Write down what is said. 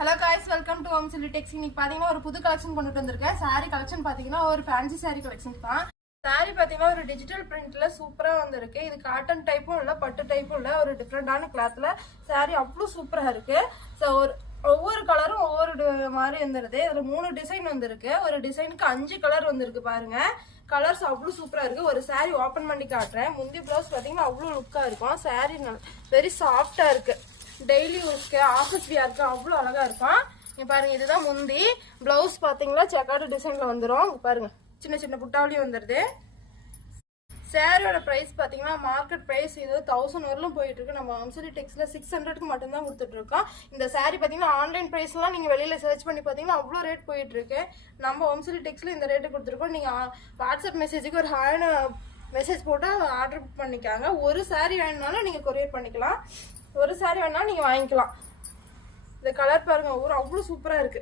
Hello guys, welcome to home chilli techs. இன்னைக்கு பாத்தீங்கன்னா ஒரு புது கலெக்ஷன் கொண்டுட்டு வந்திருக்கேன். சாரி கலெக்ஷன் பாத்தீங்கன்னா ஒரு ஃபேன்சி சாரி கலெக்ஷன் தான். சாரி பாத்தீங்கன்னா ஒரு டிஜிட்டல் பிரிண்ட்ல சூப்பரா வந்திருக்கு. இது காட்டன் டைப்பும் இல்ல, பட்டு டைப்பும் இல்ல, ஒரு டிஃப்ரெண்டான கிளாத்ல சாரி அவ்வளவு சூப்பரா இருக்கு. ஸோ ஒவ்வொரு கலரும் ஒவ்வொரு மாதிரி வந்துருது. இதுல 3 டிசைன் வந்திருக்கு. ஒரு டிசைனுக்கு 5 கலர் வந்திருக்கு பாருங்க. கலர்ஸ் அவ்வளவு சூப்பரா இருக்கு. ஒரு சாரி ஓபன் பண்ணி காட்டுறேன். முந்தி பிளவுஸ் பாத்தீங்கன்னா அவ்வளவு லுக்கா இருக்கும். சாரி வெரி சாஃப்டா இருக்கு. டெய்லி யூஸ்க்கு ஆஃபீஸ் வியருக்கு அவ்வளோ அழகா இருக்கும். இங்க பாருங்க, இதுதான் முந்தி. பிளவுஸ் பாத்தீங்களா செக்கார்டு டிசைன்ல வந்துடும். பாருங்க, சின்ன சின்ன புட்டாவளியும் வந்துருது. சாரியோட பிரைஸ் பாத்தீங்கன்னா மார்க்கெட் பிரைஸ் இது 1000 வரலும் போயிட்டு இருக்கு. நம்ம ஹோம் சில்லி டெக்ஸ்ல 600க்கு மட்டும் தான் கொடுத்துட்டு இருக்கோம். இந்த சாரி பாத்தீங்கன்னா ஆன்லைன் பிரைஸ் எல்லாம் நீங்க வெளியில சர்ச் பண்ணி பாத்தீங்கன்னா அவ்வளோ ரேட் போயிட்டு இருக்கு. நம்ம ஹோம் சில்லி டெக்ஸ்ல இந்த ரேட்டு கொடுத்துருக்கோம். நீங்க வாட்ஸ்அப் மெசேஜுக்கு ஒரு ஹாய் மெசேஜ் போட்டு ஆர்டர் பண்ணிக்காங்க. ஒரு சாரி வேணும்னாலும் நீங்க கொரியர் பண்ணிக்கலாம். ஒரு சாரி வேணாலும் நீங்க வாங்கிக்கலாம். இந்த கலர் பாருங்க, அவ்வளோ சூப்பரா இருக்கு.